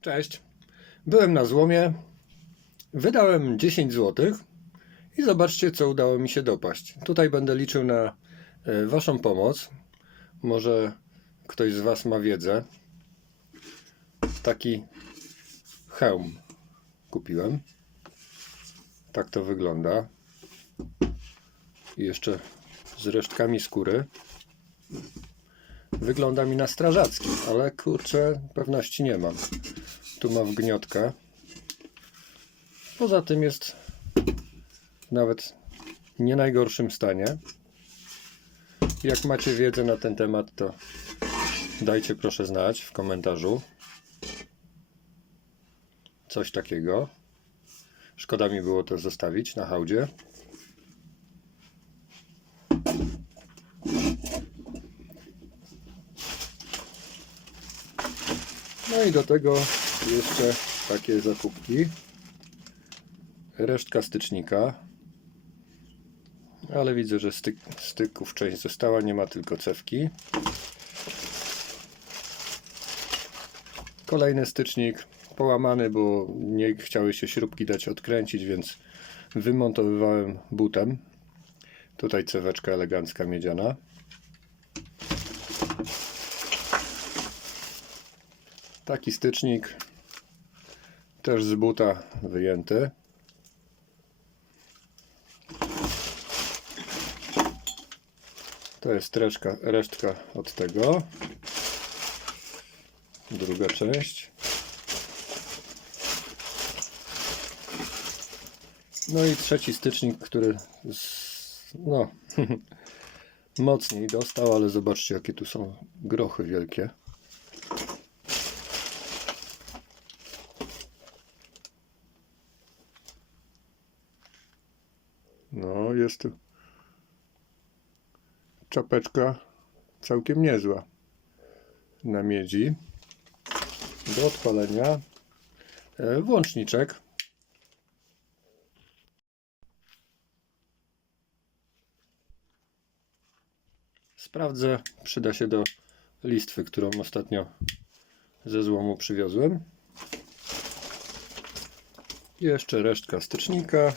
Cześć. Byłem na złomie, wydałem 10 zł i zobaczcie, co udało mi się dopaść. Tutaj będę liczył na e, Waszą pomoc. Może ktoś z Was ma wiedzę. Taki hełm kupiłem. Tak to wygląda. I jeszcze z resztkami skóry. Wygląda mi na strażacki, ale kurczę, pewności nie mam. Tu ma wgniotkę. Poza tym jest nawet nie najgorszym stanie. Jak macie wiedzę na ten temat, to dajcie proszę znać w komentarzu. Coś takiego. Szkoda mi było to zostawić na hałdzie. No i do tego jeszcze takie zakupki. Resztka stycznika. Ale widzę, że styk, styków część została, nie ma tylko cewki. Kolejny stycznik połamany, bo nie chciały się śrubki dać odkręcić, więc wymontowywałem butem. Tutaj ceweczka elegancka miedziana. Taki stycznik też z buta wyjęty. To jest resztka, resztka od tego. Druga część. No i trzeci stycznik, który z, no mocniej dostał, ale zobaczcie jakie tu są grochy wielkie. No, jest czapeczka całkiem niezła na miedzi. Do odpalenia e, włączniczek. Sprawdzę, przyda się do listwy, którą ostatnio ze złomu przywiozłem. Jeszcze resztka stycznika.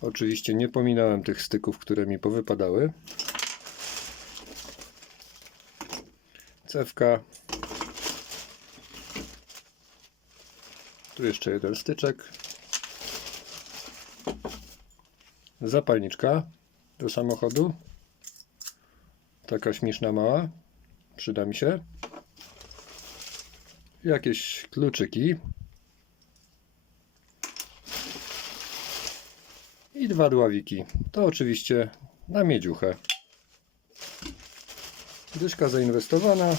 Oczywiście nie pominąłem tych styków, które mi powypadały. Cewka. Tu jeszcze jeden styczek. Zapalniczka do samochodu. Taka śmieszna mała. Przyda mi się. Jakieś kluczyki. Dwa dławiki. To oczywiście na miedziuchę. Dyszka zainwestowana.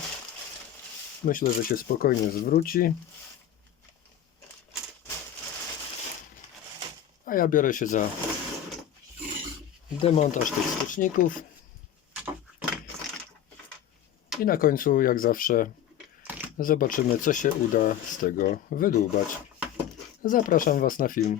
Myślę, że się spokojnie zwróci. A ja biorę się za demontaż tych styczników. I na końcu, jak zawsze, zobaczymy, co się uda z tego wydłubać. Zapraszam Was na film.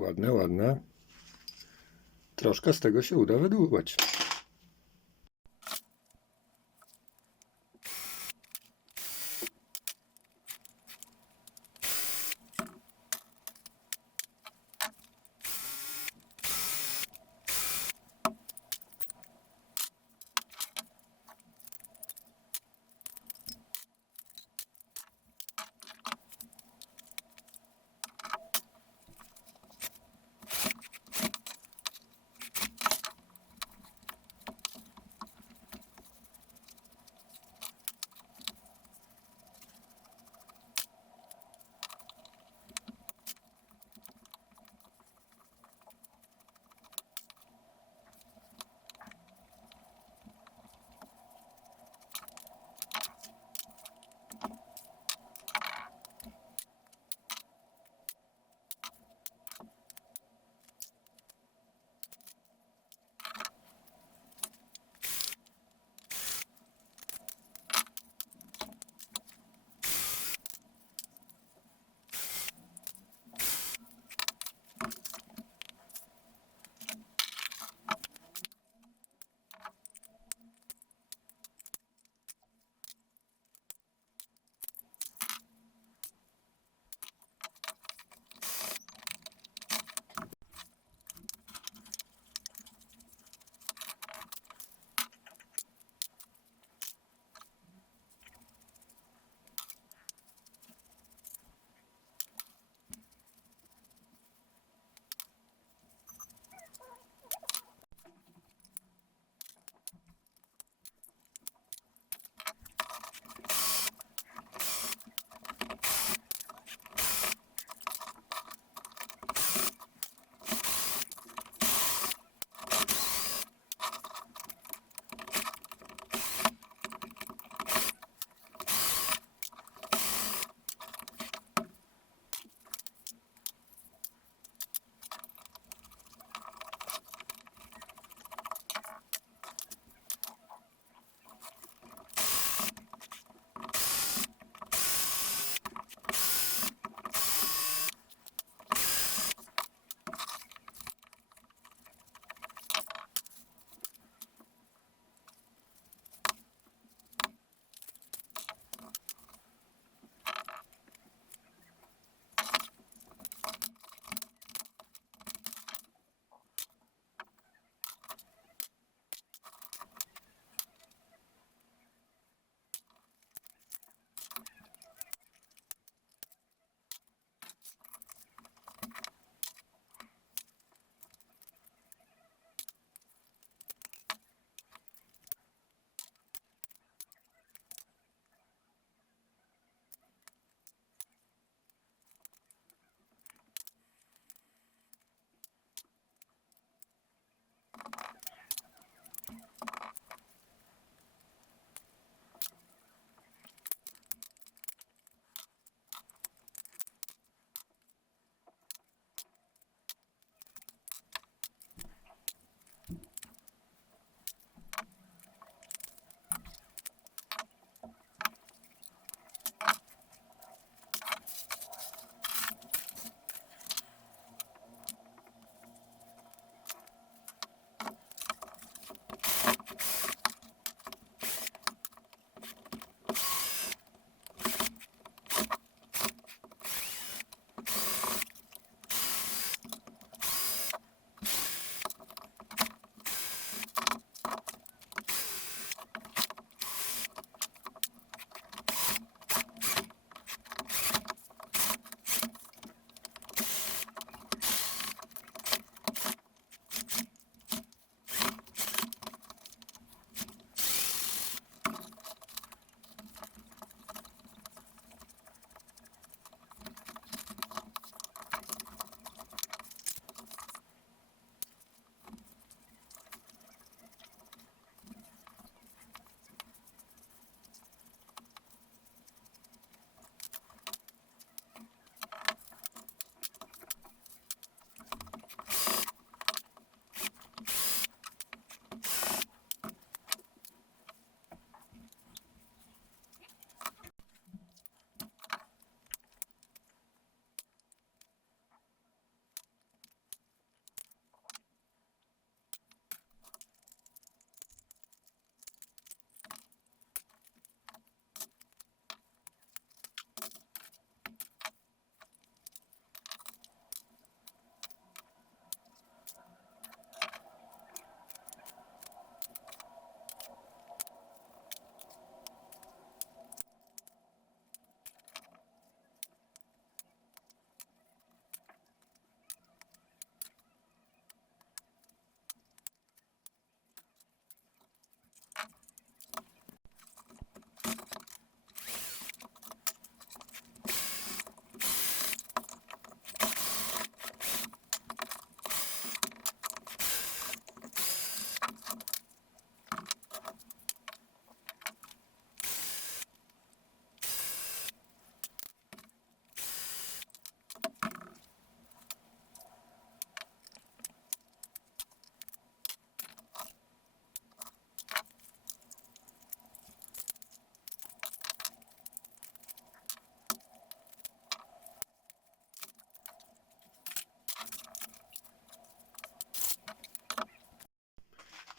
ładne, ładne. Troszkę z tego się uda wydłubać.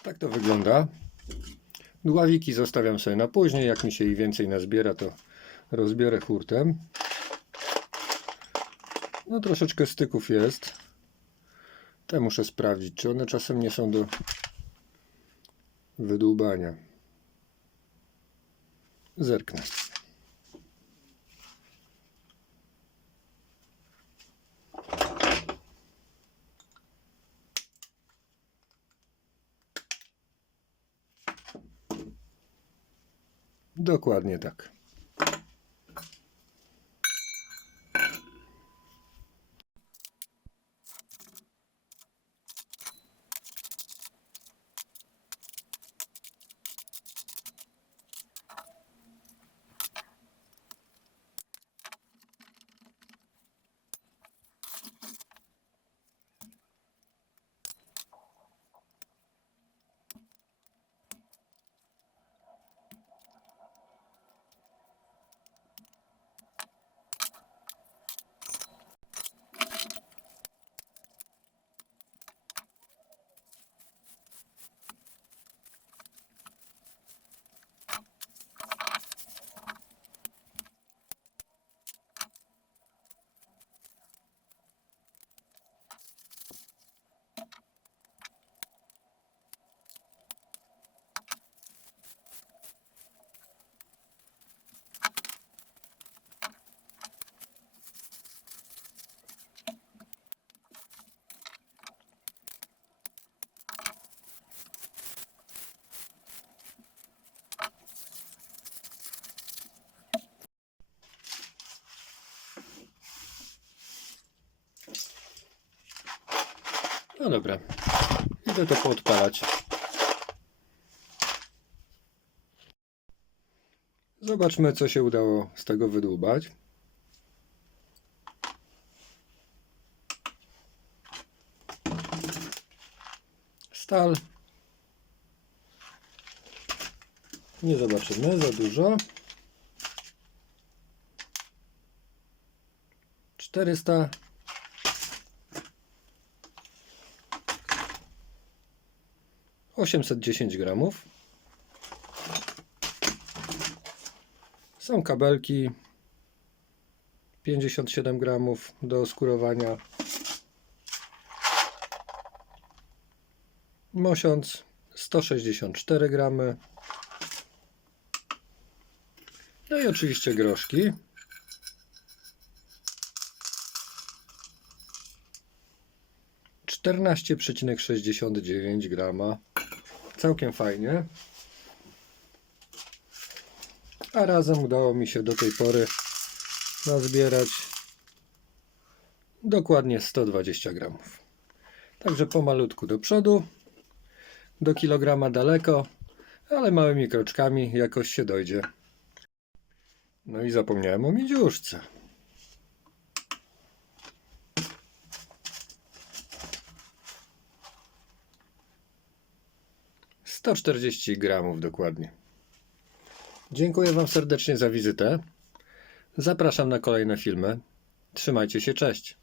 Tak to wygląda. Dławiki zostawiam sobie na później. Jak mi się ich więcej nazbiera, to rozbiorę hurtem. No troszeczkę styków jest. Te muszę sprawdzić, czy one czasem nie są do wydłubania. Zerknę. Dokładnie tak. No dobra. Idę to poodpalać. Zobaczmy, co się udało z tego wydłubać. Stal. Nie zobaczymy za dużo. 400 810 gramów. Są kabelki 57 gramów do skórowania. Mosiąc 164 gramy. No i oczywiście groszki. Czternaście przecinek sześćdziesiąt dziewięć grama. Całkiem fajnie. A razem udało mi się do tej pory nazbierać dokładnie 120 gramów. Także pomalutku do przodu, do kilograma daleko, ale małymi kroczkami jakoś się dojdzie. No i zapomniałem o miedziuszce. Sto czterdzieści gramów dokładnie. Dziękuję Wam serdecznie za wizytę. Zapraszam na kolejne filmy. Trzymajcie się, cześć.